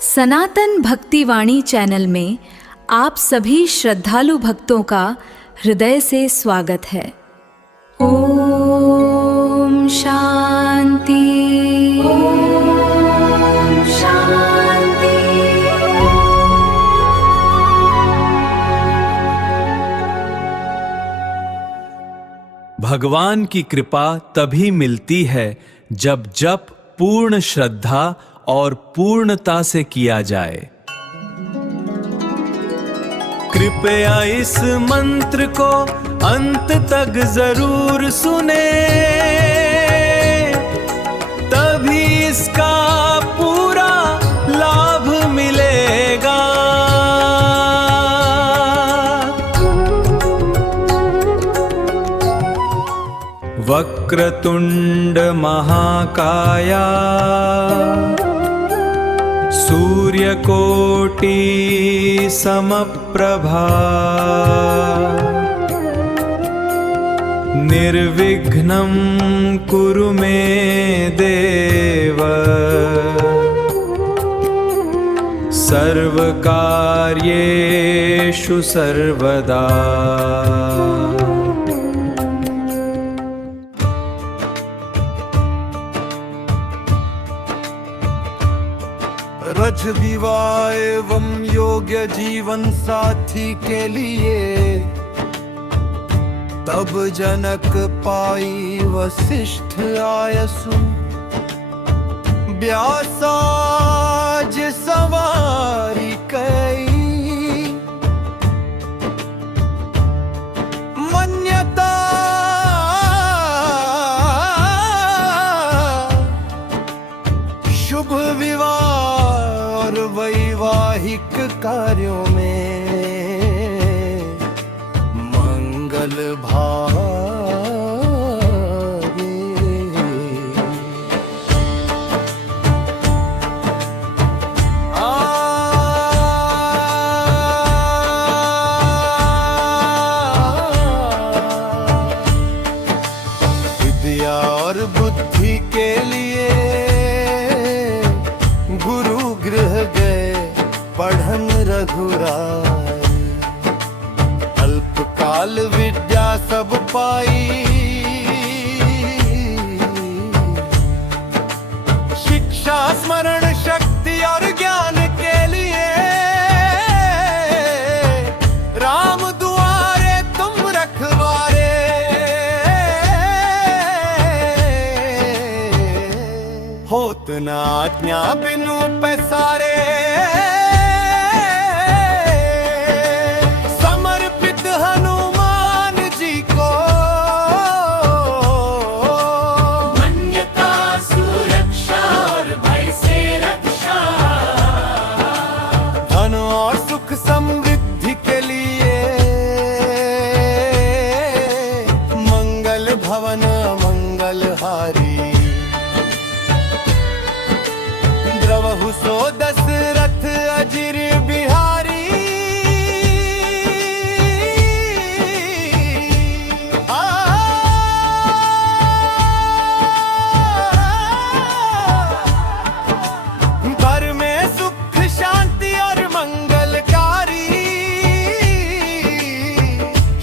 सनातन भक्तिवाणी channel में आप सभी श्रद्धालु भक्तों का हृदय से स्वागत है। ओम शांति, ओम शांति। भगवान की कृपा तभी मिलती है जब जप पूर्ण श्रद्धा और पूर्णता से किया जाए। कृपया इस मंत्र को अंत तक जरूर सुने, तभी इसका पूरा लाभ मिलेगा। वक्रतुंड महाकाया, सूर्यकोटि समप्रभा, निर्विघ्नं कुरु मे देव, सर्वकार्येषु सर्वदा। रज विवाह एवं योग्य जीवन साथी के लिए तब जनक पाई वशिष्ठ आयसु, व्यासाज सवारी कई, मन्यता शुभ विवाह वैवाहिक कार्यों में मंगल भागे। विद्या और बुद्धि के लिए गुरु गृह गए पढ़न रघुराय, अल्पकाल विद्या सब पाई, शिक्षा स्मरण शक्ति और ज्ञान के लिए राम दुआरे तुम रखवारे। होत न आज्ञा बिनु पैसारे, समर्पित हनुमान जी को मन्यता सुरक्षा और भय से रक्षा, धन और सुख समृद्धि के लिए मंगल भवन मंगलहारी, द्रवहु सो दशरथ अजिर बिहारी। घर में सुख शांति और मंगलकारी,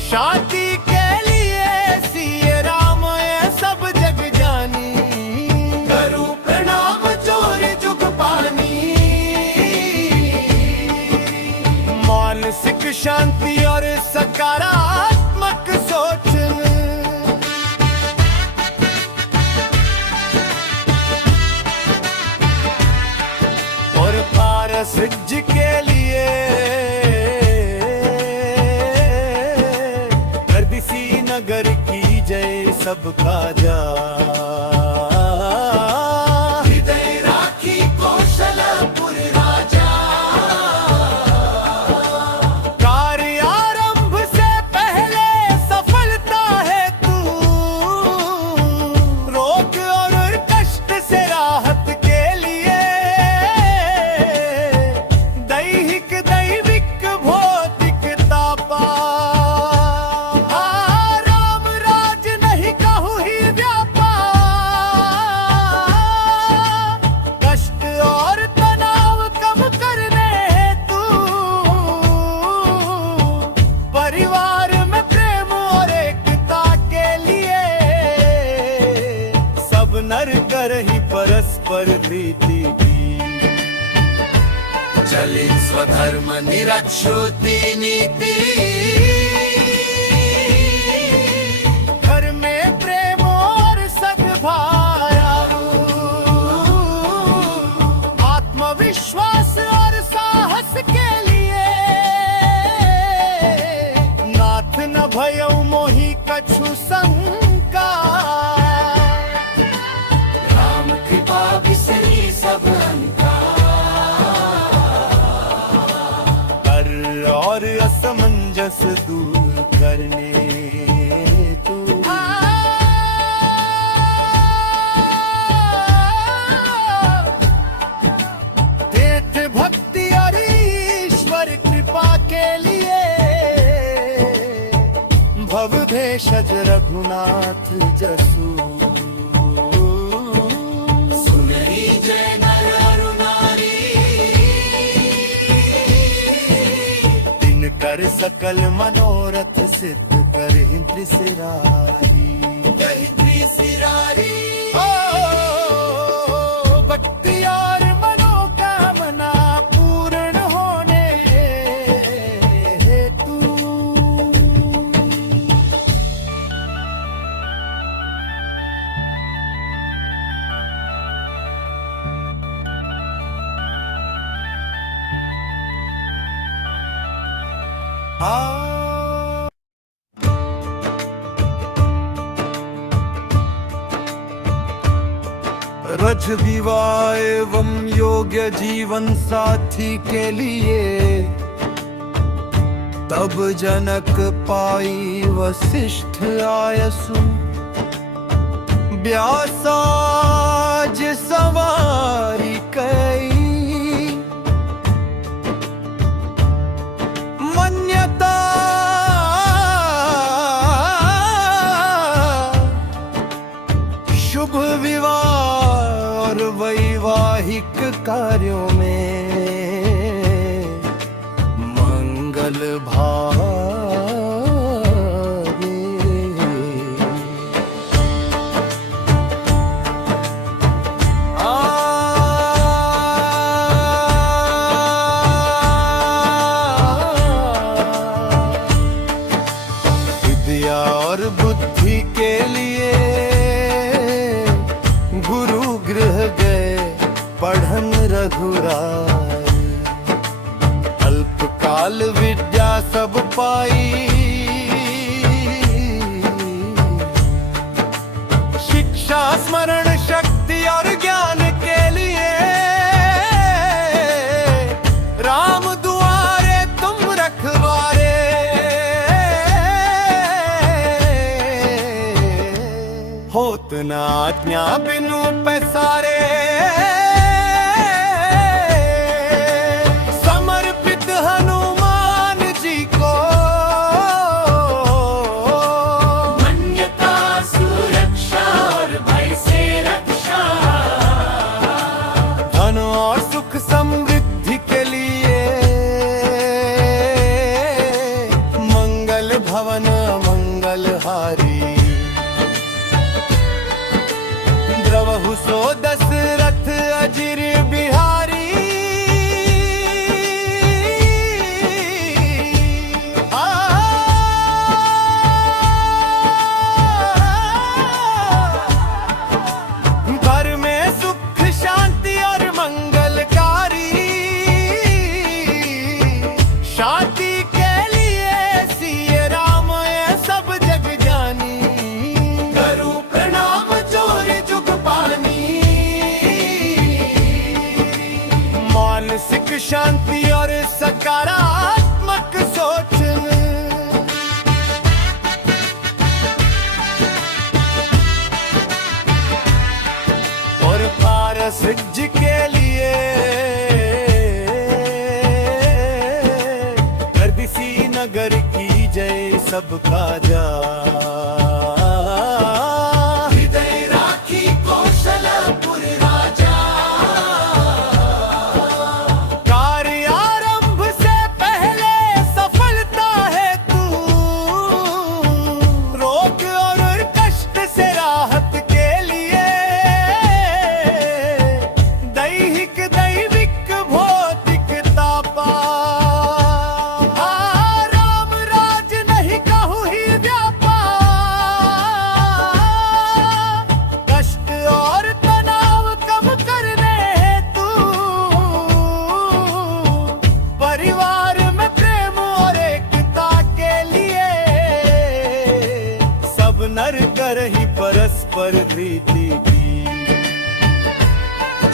शांति के लिए सिए राम ये सब जग जानी, करूं प्रणाम चोर जुग पानी। मानसिक शांति और सकारात्मक सोच, और पारस सिद्धि के लिए हरदिसी नगर की जय सबका जा। हृदय राखी कौशलपुर राजा, कार्य आरंभ से पहले सफलता है तू, रोग और कष्ट से राहत के लिए दैहिक दैविक भौतिक तापा। राम राज नहीं कहूँ ही व्यापार, नर करहि परस्पर प्रीति की। चलित स्वधर्म निरक्षोति नीति, घर में प्रेम और सद्भाया, आत्मविश्वास और साहस के लिए नाथ न भयउ मोहि कछु शंका। राम कृपा बिसरी सब लंका, कर और असमंजस दूर करने तू। तीर्थ भक्ति और ईश्वर कृपा के लिए भव भेषज रघुनाथ जसु। सुनरी जय नर अरु नारी, दिन कर सकल मनोरथ सिद्ध करहि त्रिशिरारी। यही त्रिशिरारी। ओ भक्ति और मनोकामना पूर्ण होने हेतु। रज विवाह एवं योग्य जीवन साथी के लिए तब जनक पाई वशिष्ठ आयसु। व्यासाज सवारी कई मन्यता शुभ विवाह और वैवाहिक कार्यों में मंगल भागे। विद्या और बुद्धि के लिए गुरु गृह गए पढ़न रघुराई। अल्पकाल विद्या सब पाई, शिक्षा स्मरण शक्ति और ज्ञान के लिए राम दुआरे तुम रखवारे। होत न आज्ञा बिनु पैसारे, समर्पित हनुमान जी को। मन्यता सुरक्षा और भय से रक्षा, धन और सुख समृद्धि के लिए मंगल भवन मंगलहारी। द्रवहु सो दशरथ अजिर बिहारी। घर में सुख शांति और मंगलकारी, शांति के लिए सिए राम ये सब जग जानी। करूं प्रणाम जोर जुग पानी, मानसिक शांति और सकारात्मक सोच। और पारस जी के लिए गर्दिशी नगर की जय सबका जा। हृदय राखी कौशलपुर राजा, कार्य आरंभ से पहले सफलता है तू, रोग और कष्ट से राहत के लिए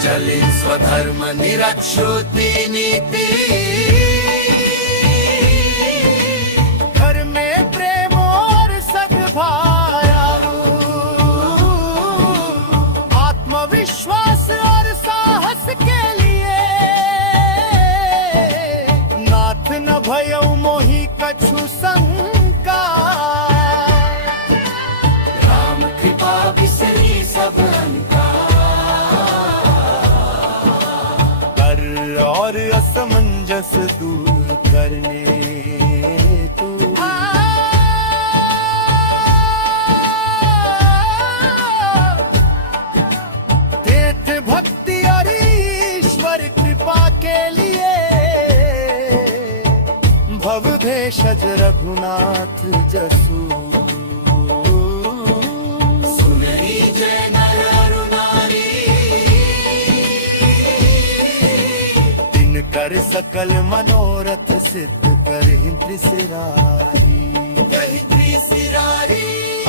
चली स्वधर्म निरक्षुति नीति घर में प्रेम और सद्भाव आत्मविश्वास और साहस के लिए नाथ न भयउ मोहि कछु शंका राम कृपा बिसरी सब लंका कर और असमंजस दूर करने तू तीर्थ भक्ति और ईश्वर कृपा के लिए भव भेषज रघुनाथ जसु सुनरी जय नर अरु नारी दिन कर सकल मनोरथ सिद्ध कर त्रिशिरारी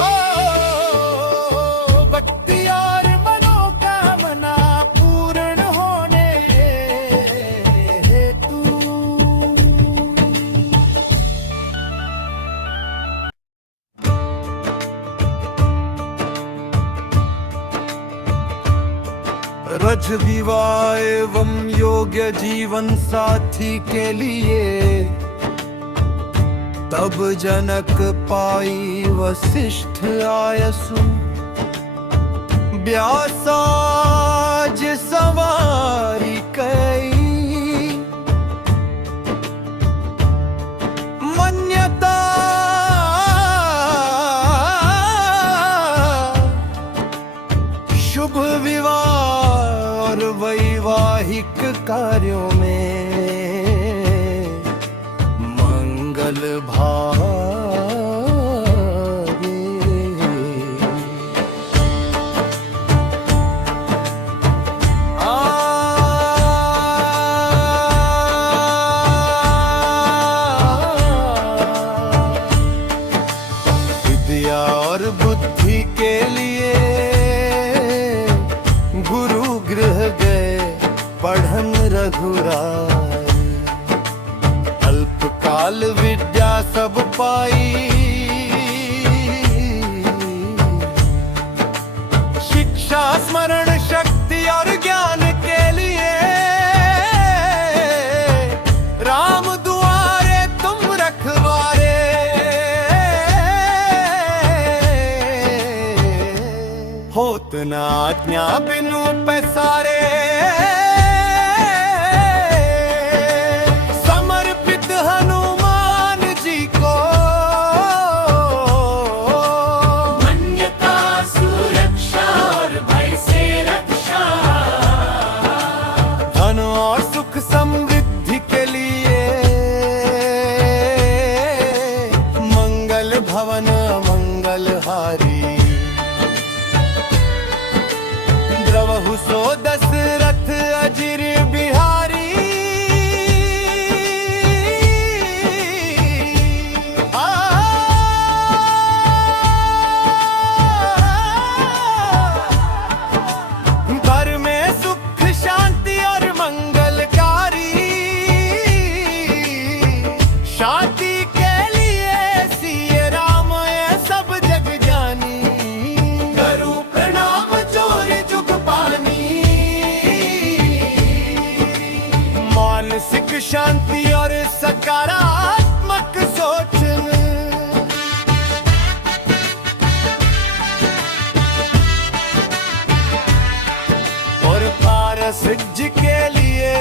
ओ भक्ति और मनोकामना पूर्ण होने हेतु रज विवाह एवं योग्य जीवन साथी के लिए तब जनक पाई वशिष्ठ आयसु व्यासाज सवारी कई मन्यता शुभ विवाह और वैवाहिक कार्यों में मंगल भागे विद्या और बुद्धि के लिए गुरु गृह गए पढ़न रघुराई अल्पकाल विद्या सब पाई शिक्षा स्मरण शक्ति और ज्ञान के लिए राम दुआरे तुम रखवारे होत न आज्ञा बिनु पैसारे समर्पित हनुमान जी को मन्यता सुरक्षा और भय से रक्षा धन और सुख समृद्धि के लिए मंगल भवन मंगल हारी द्रवहु सो दशरथ अजिर बिहारी घर में सुख शांति और मंगलकारी शांति के लिए सिए राम ये सब जग जानी करूं प्रणाम चोर जुग पानी मानसिक शांति और सकारात्मक सोच और पारस जी के लिए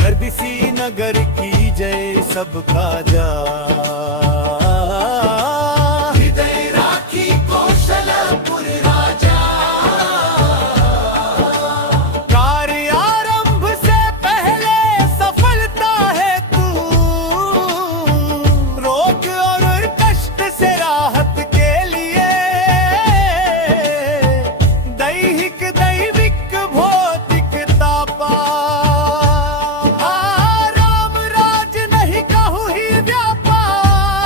गर्दिशी नगर की जय सबका जा हृदय राखी कौशलपुर राजा कार्य आरंभ से पहले सफलता है तू रोग और कष्ट से राहत के लिए दैहिक दैविक भौतिक तापा राम राज नहीं कहूँ ही व्यापार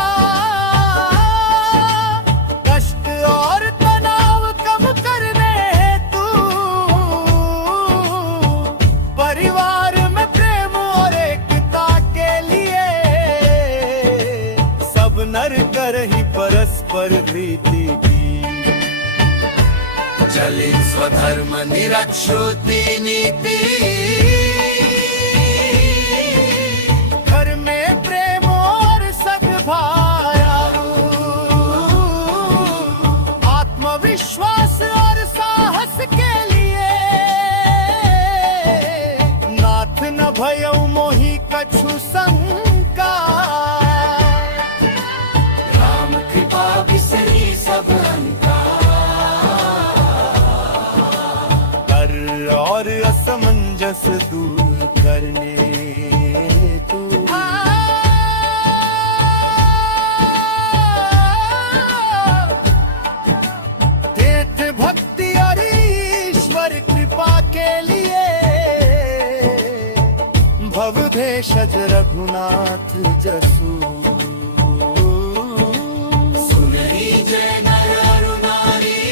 पर प्रीति की। चली स्वधर्म निरक्षुति नीति, घर में प्रेम और सद्भाव, आत्मविश्वास और साहस के लिए नाथ न भयउ मोहि कछु शंका। राम कृपा बिसरी सब लंका, कर और असमंजस दूर करने तू। तीर्थ भक्ति और ईश्वर कृपा के लिए भव भेषज रघुनाथ जसु। सुनरी जय नर अरु नारी,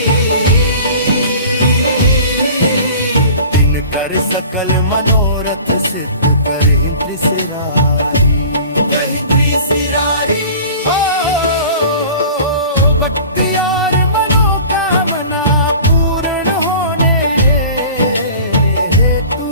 दिन कर सकल मनोरथ सिद्ध करहिं त्रिशिरारी। सिरारी ओ भक्ति और मनोकामना पूर्ण होने हेतु।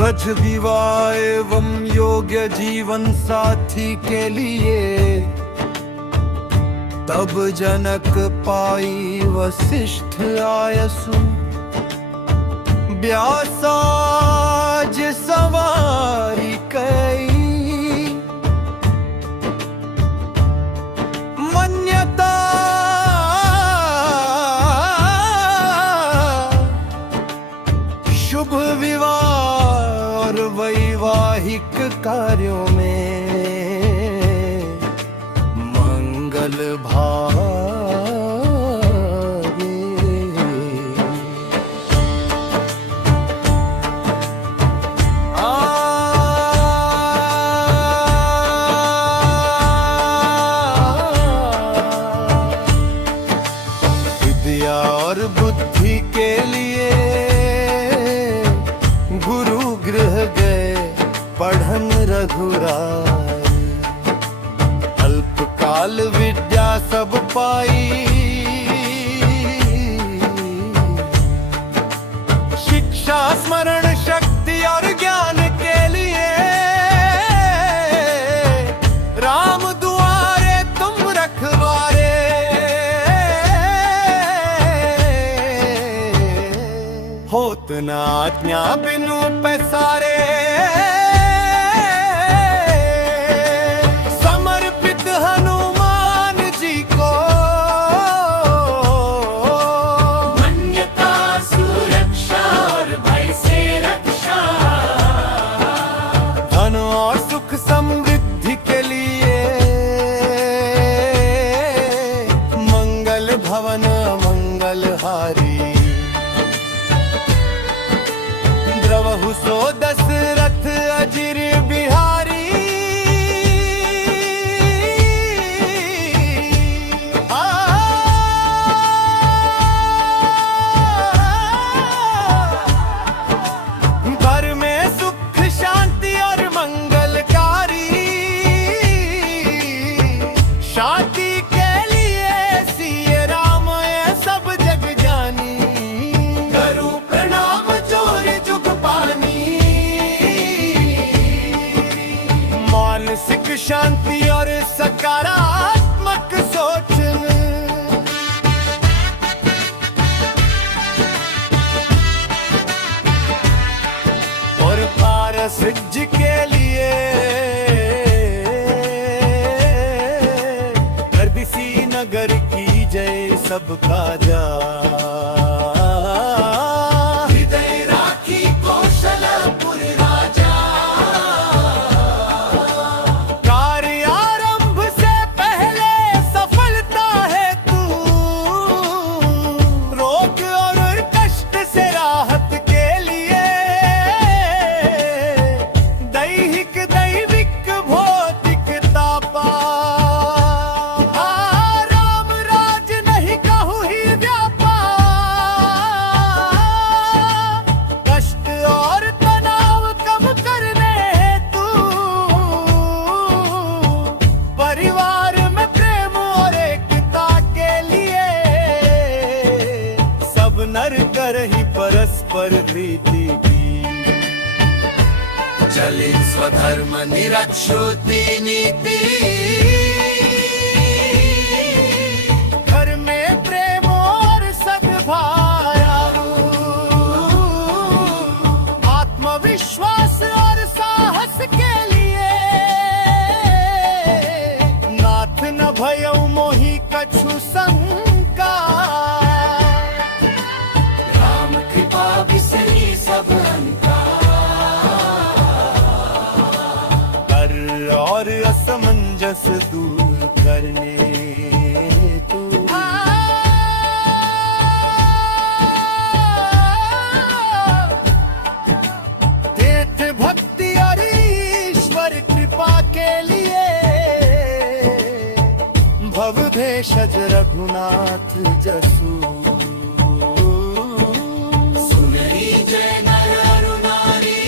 रज विवाह एवं योग्य जीवन साथी के लिए तब जनक पाई वशिष्ठ आयसु। व्यासाज सवारी कई, मन्यता शुभ विवाह और वैवाहिक कार्यों में मंगल भागे। विद्या और बुद्धि के लिए गुरु गृह गए पढ़न रघुराय। अल्पकाल विद्या सब पाई, शिक्षा स्मरण शक्ति और ज्ञान के लिए राम दुआरे तुम रखवारे। होत न आज्ञा बिनु पैसारे, समर्पित हनुमान जी को। मान्यता सुरक्षा और भय से रक्षा, धन और सुख समृद्धि के लिए मंगल भवन मंगलहारी। द्रवहु सो दशरथ अजिर बिहारी। घर में सुख शांति और मंगलकारी, शांति के लिए सिए राम ये सब जग जानी। करूं प्रणाम जोर जुग पानी, मानसिक शांति और सकारात्मक सोच और पारस सिद्ध के लिए गर्भिसी नगर की जय सबका जा। हृदय राखी कौशलपुर राजा, कार्य आरंभ से पहले सफलता है तू, रोग और कष्ट से राहत के लिए दैहिक दैविक भौतिक तापा। राम राज नहीं कहूँ ही व्यापार, चलित स्वधर्म निरक्षोती नीति घर में प्रेम और सद्भाव आत्मविश्वास और साहस के लिए नाथ न भयउ मोहि कछु शंका राम कृपा बिसरी सब अनका कर और असमंजस दूर करने तू तीर्थ भक्ति और ईश्वर कृपा के लिए भव भेषज रघुनाथ जसु सुनरी जय नर अरु नारी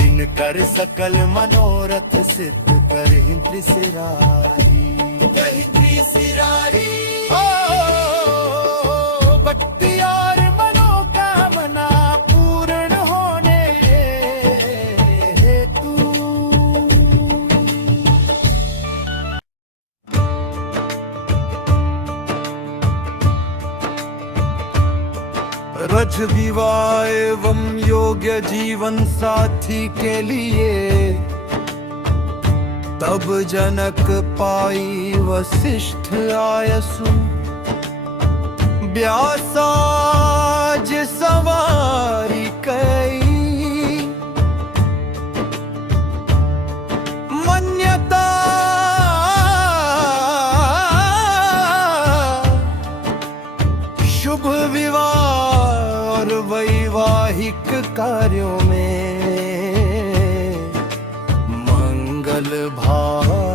दिन कर सकल मनोरथ सिद्ध कर त्रिशिरारी ओ भक्ति और मनोकामना पूर्ण होने हेतु रज विवाह एवं योग्य जीवन साथी के लिए तब जनक पाई वशिष्ठ आयसु व्यासाज सवारी कई मन्यता शुभ विवाह और वैवाहिक कार्यों में मंगल भागे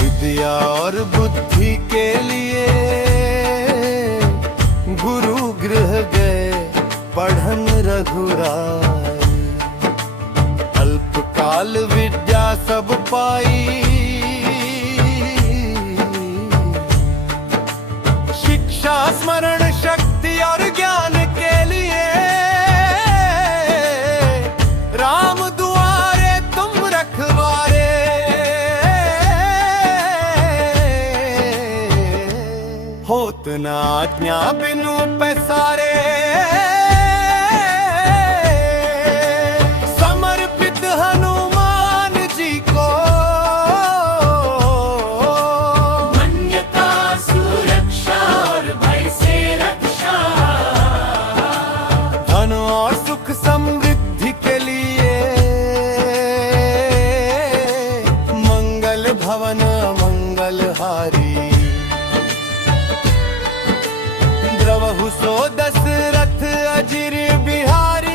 विद्या और बुद्धि के लिए गुरु गृह गए पढ़न रघुराई अल्पकाल विद्या सब पाई शिक्षा स्मरण शक्ति और ज्ञान के लिए राम दुआरे तुम रखवारे होत न आज्ञा बिनु पैसारे समर्पित हनुमान जी को मन्यता सुरक्षा और भय से रक्षा धन और सुख समृद्धि के लिए मंगल भवन मंगलहारी द्रवहु सो दशरथ अजिर बिहारी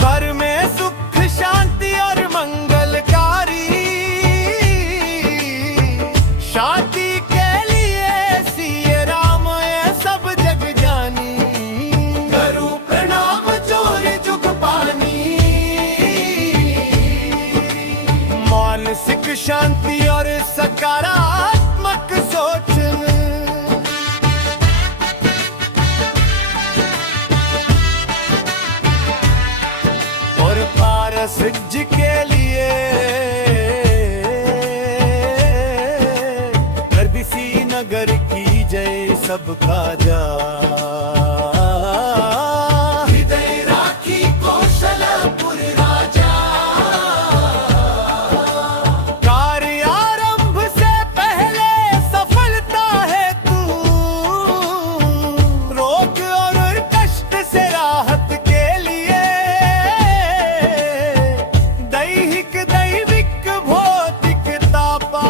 घर में सुख शांति और मंगलकारी शांति के लिए सिए राम ये सब जग जानी करूं प्रणाम चोर जुग पानी मानसिक शांति और सकारात्मक सोच और पारस जी के लिए गर्दिशी नगर की जय सबका जा हृदय राखी कौशलपुर राजा कार्य आरंभ से पहले सफलता है तू रोग और कष्ट से राहत के लिए दैहिक दैविक भौतिक तापा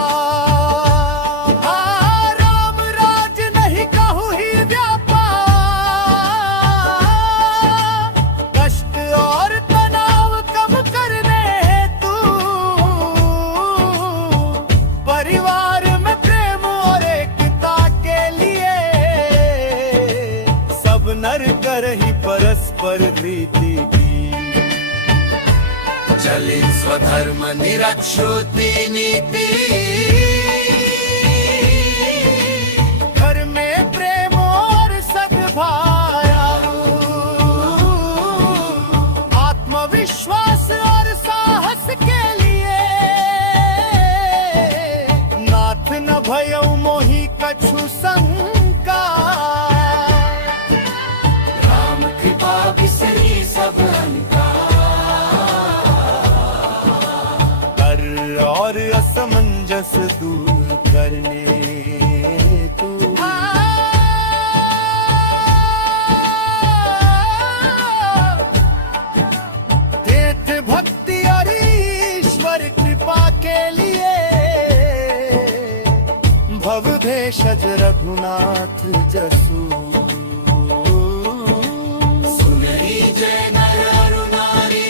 राम राज नहीं कहूँ ही व्यापार पालित स्वधर्म निरक्षोती नीति घर में प्रेम और सद्भाव आत्मविश्वास और साहस के लिए नाथ न भयउ मोहि कछु शंका राम कृपा बिसरी सब कर और असमंजस दूर करने तू तीर्थ भक्ति और ईश्वर कृपा के लिए भव भेषज रघुनाथ जसु सुनरी जय नर अरु नारी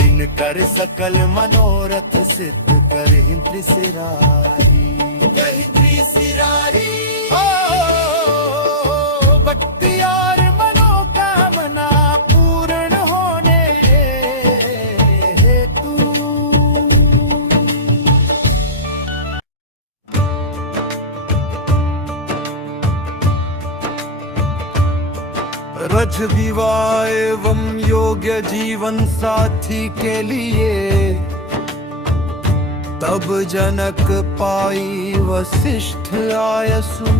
दिन कर सकल मनोरथ सिद्ध कर त्रिशिरारी ओ भक्ति और मनोकामना पूर्ण होने हेतु रज विवाह एवं योग्य जीवन साथी के लिए तब जनक पाई वशिष्ठ आयसु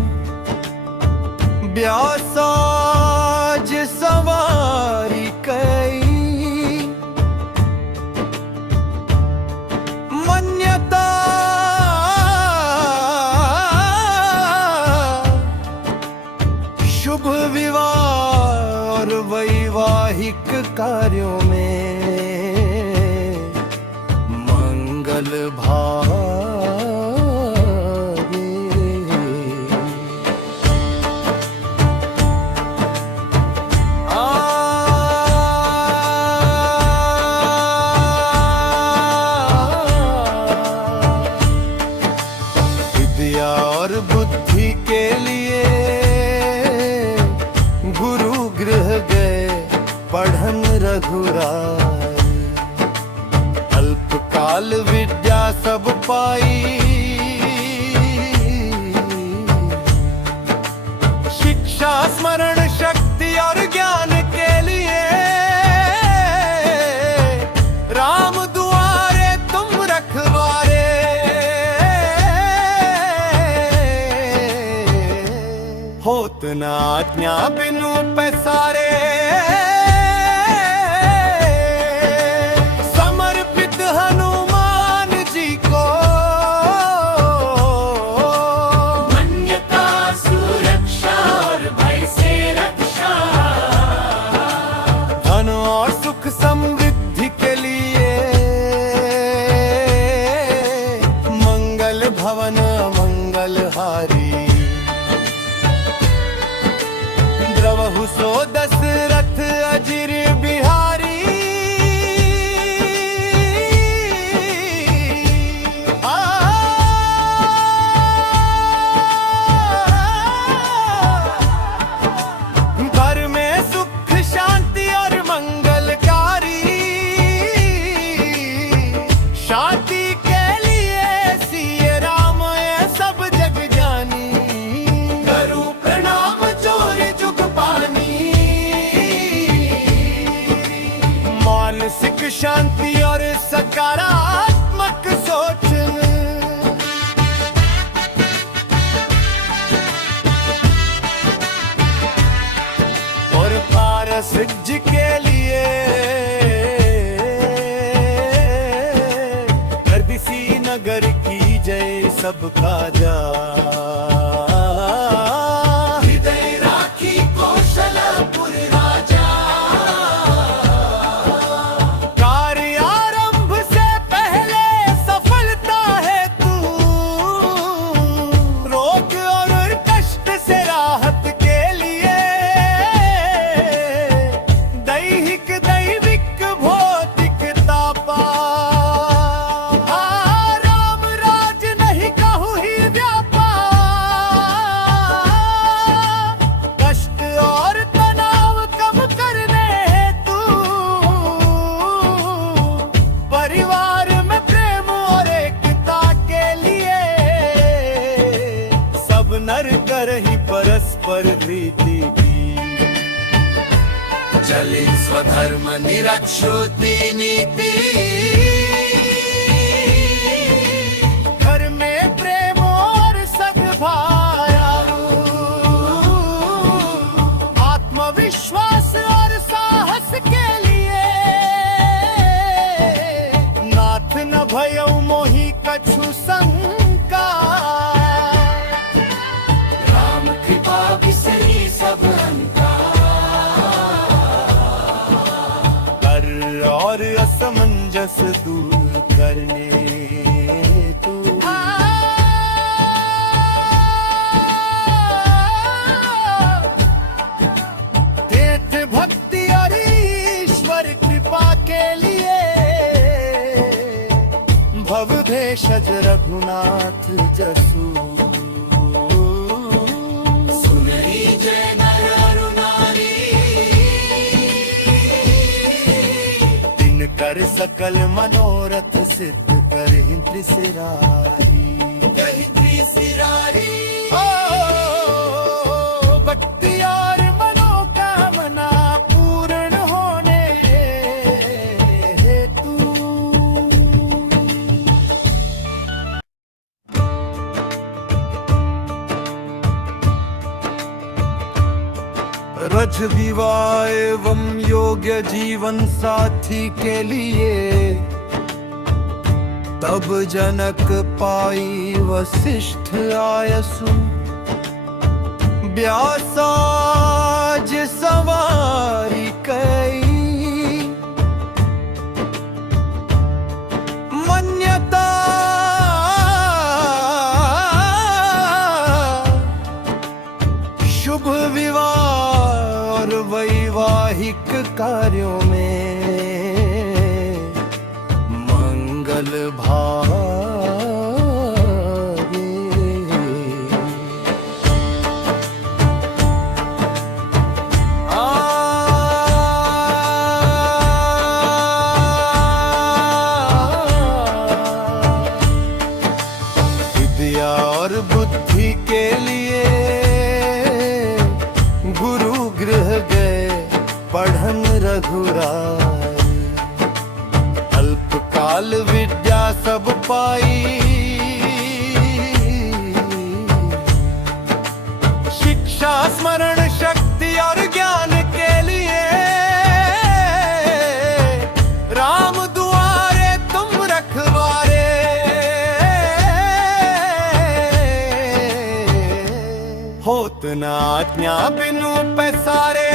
व्यासाज सवारी कई मन्यता शुभ विवाह और वैवाहिक कार्यों में मंगल भागे विद्या और बुद्धि के लिए गुरु गृह गए पढ़न रघुराई अल्पकाल विद्या सब पाई शिक्षा स्मरण शक्ति और ज्ञान के लिए राम दुआरे तुम रखवारे होत न आज्ञा बिनु पैसारे समर्पित हनुमान जी को मान्यता सुरक्षा और भय से रक्षा धन और सुख समृद्धि के लिए मंगल भवन मंगलहारी द्रवहु सो दशरथ अजिर बिहारी घर में सुख शांति और मंगलकारी शांति के लिए सिए राम ये सब जग जानी करूं प्रणाम जोर जुग पानी मानसिक शांति और सकारात्मक सोच और पारस जी के लिए गर्दिशी नगर की जय सबका जा हृदय राखी कौशलपुर राजा कार्य आरंभ से पहले सफलता है तू रोग और कष्ट से राहत के लिए दैहिक दैविक भौतिक तापा राम राज नहीं कहूँ ही व्यापार परस्पर प्रीति की। चली स्वधर्म निरक्षुति नीति, घर में प्रेम और सद्भाव, आत्मविश्वास और साहस के लिए नाथ न भयउ मोहि कछु शंका। राम कृपा बिसरी सब अहंकार, कर और असमंजस दूर करने तू। तीर्थ भक्ति और ईश्वर कृपा के लिए भव भेषज रघुनाथ जसु। सुनरी जय नर अरु नारी, दिन कर सकल मनोरथ सिद्ध करहि त्रिशिरारी। कही त्रिशिरारी। ओ भक्ति और मनोकामना पूर्ण होने हेतु। रज विवाह एवं योग्य जीवन साथी के लिए तब जनक पाई वशिष्ठ आयसु। व्यासाज सवारी कई, मन्यता शुभ विवाह और वैवाहिक कार्यों में मंगल भागे। विद्या और बुद्धि के लिए गुरु गृह गए पढ़न रघुराई। अल्पकाल विद्या सब पाई, शिक्षा स्मरण शक्ति और ज्ञान के लिए राम दुआरे तुम रखवारे। होत न आज्ञा बिनु पैसारे,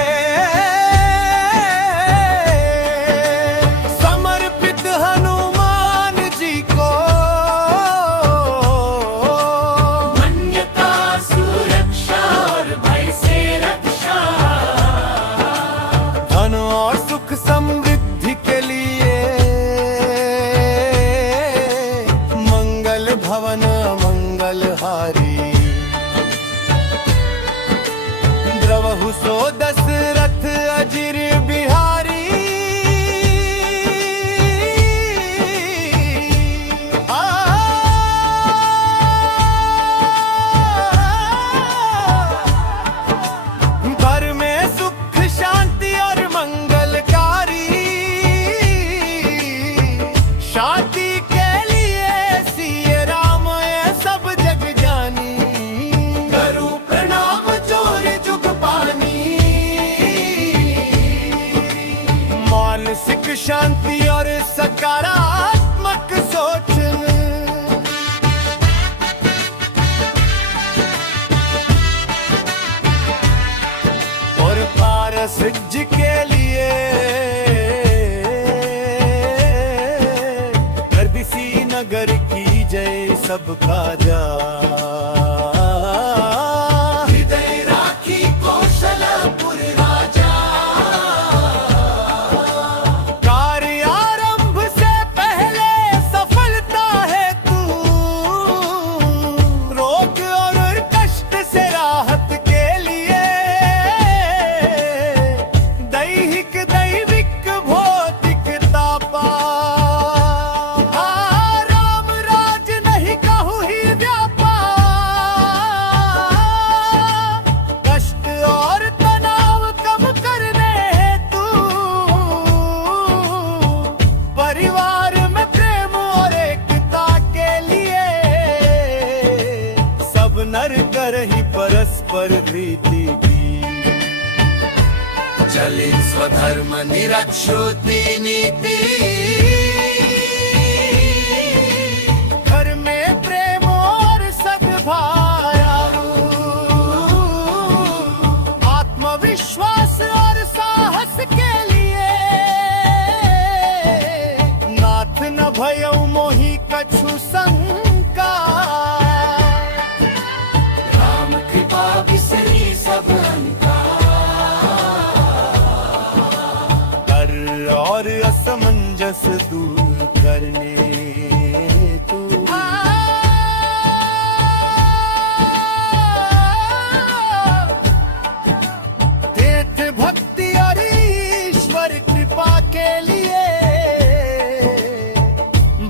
समर्पित हनुमान जी को। मन्यता सुरक्षा और भय से रक्षा, धन और सुख समृद्धि के लिए मंगल भवन मंगलहारी। द्रवहु सो दशरथ अजिर बिहारी। घर में सुख शांति और मंगलकारी, शांति के लिए सिए राम ये सब जग जानी। करूं प्रणाम जोर जुग पानी, मानसिक शांति और सकारात्मक सोच, और पारस जी के लिए गर्दिशी नगर की जय सबका जा। हृदय राखी कौशलपुर राजा, कार्य आरंभ से पहले सफलता है तू, रोग और कष्ट से राहत के लिए दैहिक दैविक भौतिक तापा। राम राज नहीं कहूँ ही व्यापार, स्वधर्म निरक्षुति नीति। घर में प्रेम और सद्भाव, आत्मविश्वास और साहस के लिए नाथ न भयउ मोहि कछु शंका। राम कृपा बिसरी सब लंका। डर और असमंजस दूर करने तू तीर्थ भक्ति और ईश्वर कृपा के लिए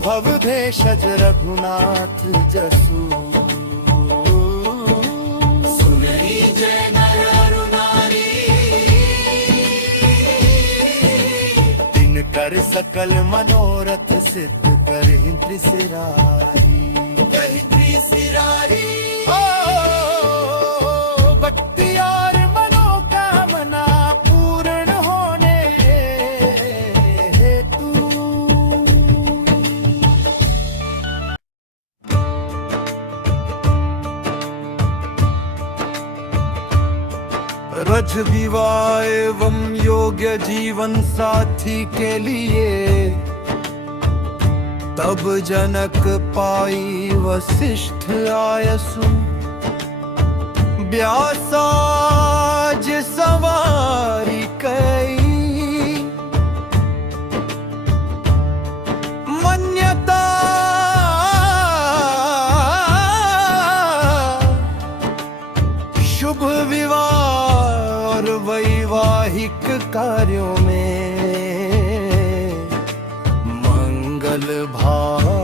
भव भेषज रघुनाथ जसु। सुनरी जय नर अरु नारी। दिन कर सकल मनोरथ सिद्ध करहि त्रिशिरारी। ओ भक्ति और मनोकामना पूर्ण होने हेतु रज विवाह एवं योग्य जीवन साथी के लिए तब जनक पाई वशिष्ठ आयसु। व्यासाज सवारी कई मन्यता शुभ विवाह और वैवाहिक कार्यों में मंगल भागे।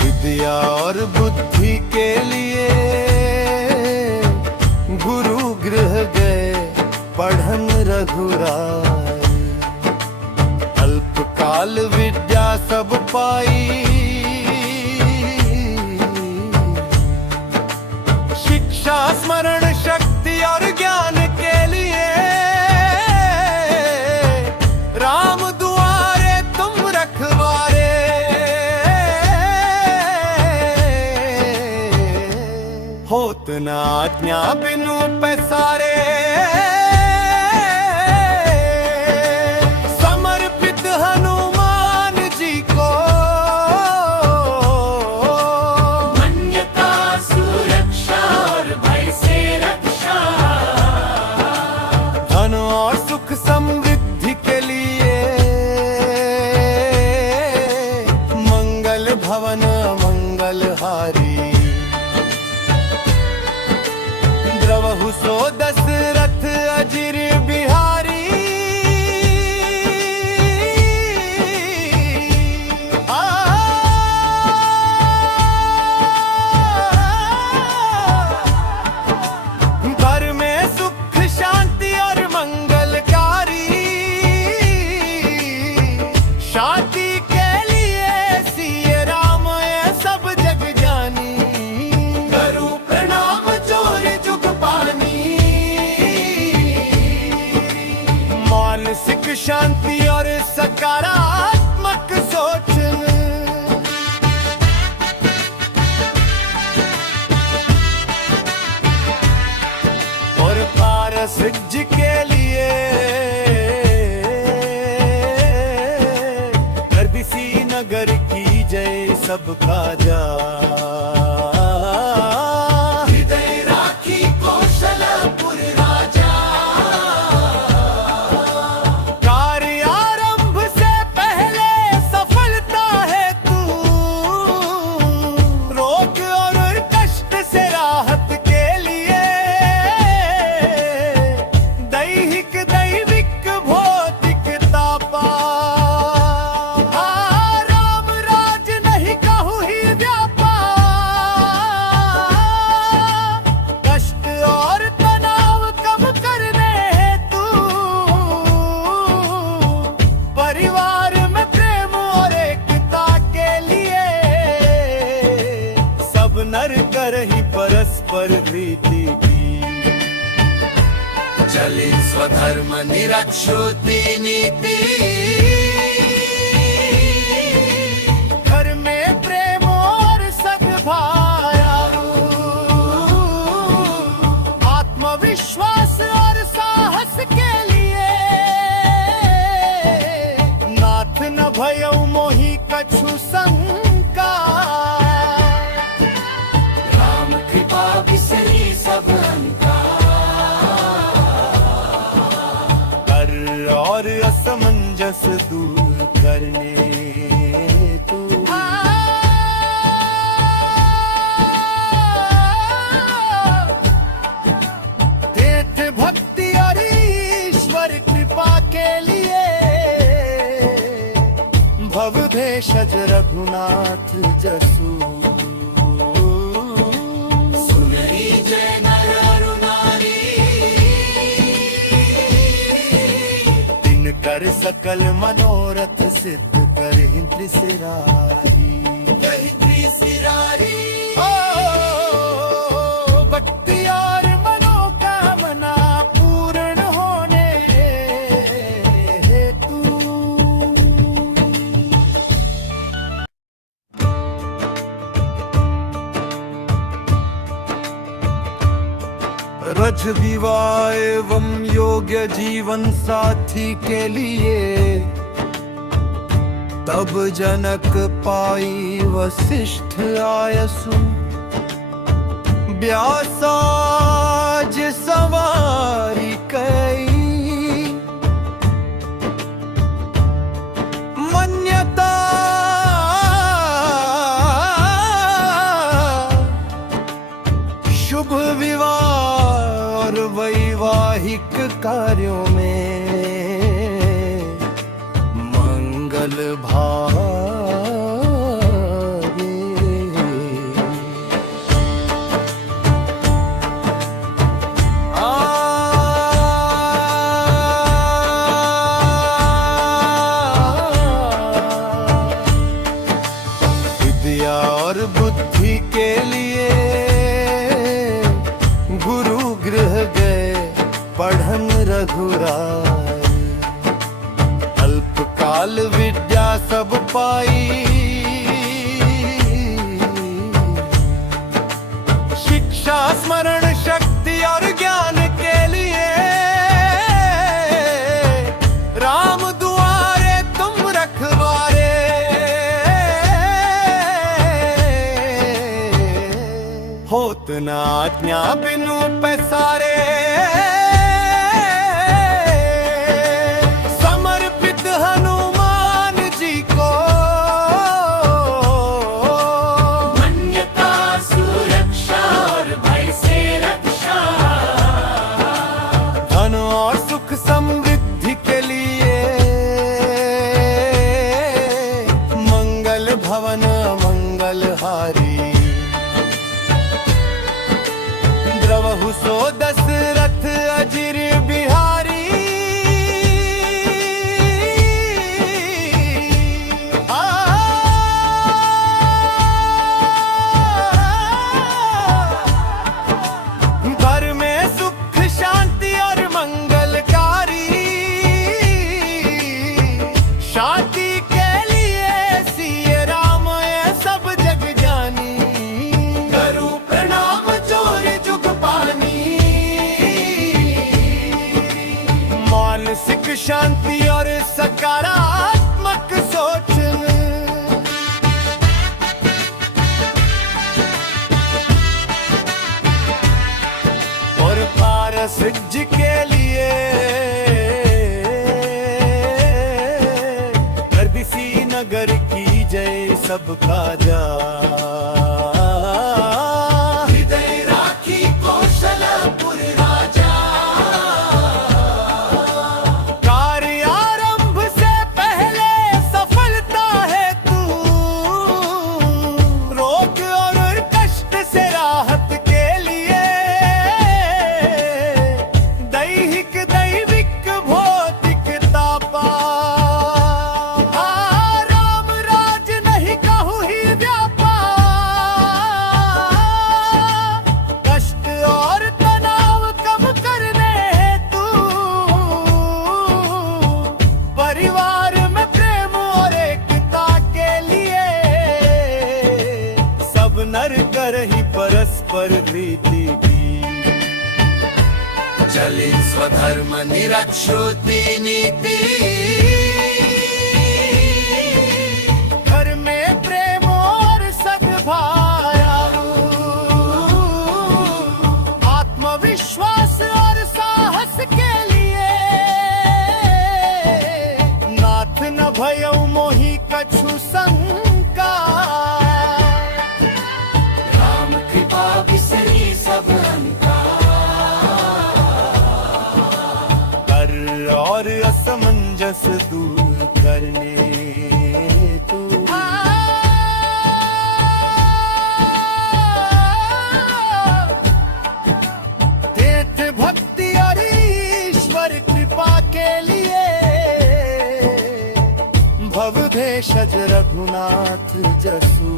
विद्या और बुद्धि के लिए गुरु गृह गए पढ़न रघुराय। अल्पकाल विद्या सब पाई, शिक्षा स्मरण शक्ति और ज्ञान के लिए राम दुआरे तुम रखवारे। होत न आज्ञा बिनु पैसारे, समर्पित हनुमान जी को। मान्यता सुरक्षा और भय से रक्षा। धन और सुख समृद्धि के लिए मंगल भवन मंगलहारी। द्रवहु सो दशरथ अजिर बिहारी। घर में सुख शांति और मंगलकारी। शांति के लिए सिए राम ये सब जग जानी। करूं प्रणाम जोर जुग पानी। मानसिक शांति और सकारात्मक सोच और पारसिद्ध के लिए गर्दिशी नगर की जय सबका जा। हृदय राखी कौशलपुर राजा। कार्य आरंभ से पहले सफलता है तू। रोग और कष्ट से राहत के लिए दैहिक दैविक भौतिक तापा। राम राज नहीं कहूँ ही व्यापार। स्वधर्म निरक्षुति नीति, घर में प्रेम और सद्भाव, आत्मविश्वास और साहस के लिए नाथ न भयउ मोहि कछु शंका। राम कृपा बिसरी सब अनका, कर और असमंजस दूर करने तू तीर्थ भक्ति और ईश्वर कृपा के लिए भव भेषज रघुनाथ जसु। सुनरी जय नर अरु नारी, दिन कर सकल मनोरथ सिद्ध करहि त्रिशिरारी। ओ भक्ति और मनोकामना पूर्ण होने हेतु रज विवाह एवं योग्य जीवन साथी के लिए तब जनक पाई वशिष्ठ आयसु। व्यासाज सवारी कई मन्यता शुभ विवाह और वैवाहिक कार्यों में मंगल भागे। विद्या और बुद्धि के लिए गुरु गृह गए पढ़न रघुराई। अल्पकाल विद्या सब पाई, शिक्षा स्मरण शक्ति और ज्ञान के लिए राम दुआरे तुम रखवारे। होत न आज्ञा बिनु पैसारे, समर्पित हनुमान जी को मन्यता सुरक्षा और भय से रक्षा, धन और सुख समृद्धि के लिए मंगल भवन मंगलहारी। द्रवहु सो दशरथ अजिर बिहारी। घर में सुख शांति और मंगलकारी, शांति के लिए सिए राम ये सब जग जानी। करूं प्रणाम जोर जुग पानी, मानसिक शांति और सकारात्मक सोच और पारस जी के लिए गर्दिशी नगर की जय सबका जा। हृदय राखी कौशलपुर राजा, कार्य आरंभ से पहले सफलता है तू, रोग और कष्ट से राहत के लिए दैहिक दैविक भौतिक तापा। राम राज नहीं कहूँ ही व्यापार, परिवार में प्रेम और एकता के लिए सब नर कर ही परस्पर प्रीति की। चली स्वधर्म निरक्षुति नीति, घर में प्रेम और सद्भाव, आत्मविश्वास और साहस के लिए नाथ न भयउ मोहि कछु शंका। राम कृपा बिसरी सब अंका, कर और असमंजस दूर करने तू तीर्थ भक्ति और ईश्वर कृपा के लिए भव भेषज रघुनाथ जसु।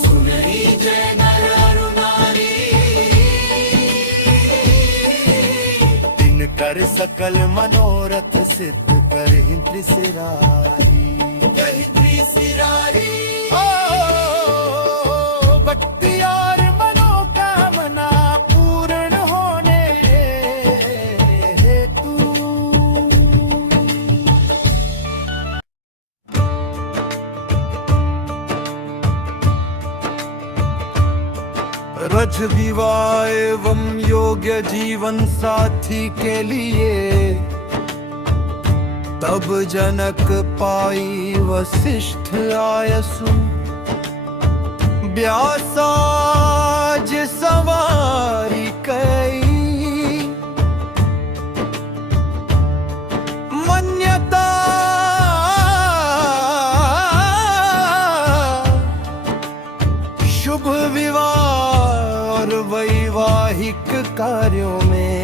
सुनरी जय नर अरु नारी, दिन कर सकल मनोरथ सिद्ध कर त्रिशिरारी। त्रिशिरारी। भक्ति और मनोकामना पूर्ण होने हेतु रज विवाह एवं योग्य जीवन साथी के लिए तब जनक पाई वशिष्ठ आयसु। व्यासाज सवारी कई मन्यता शुभ विवाह और वैवाहिक कार्यों में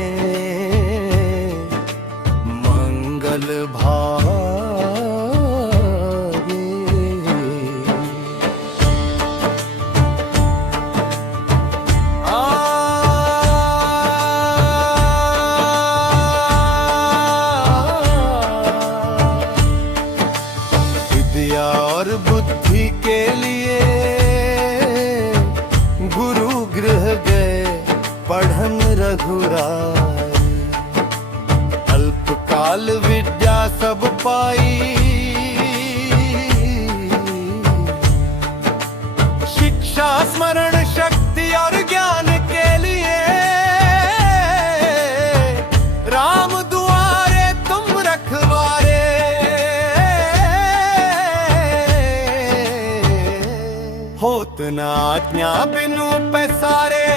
मंगल भागे। विद्या और बुद्धि के लिए गुरु गृह गए पढ़न रघुराई। अल्पकाल विद्या सब पाई, शिक्षा स्मरण शक्ति और ज्ञान के लिए राम दुआरे तुम रखवारे। होत न आज्ञा बिनु पैसारे,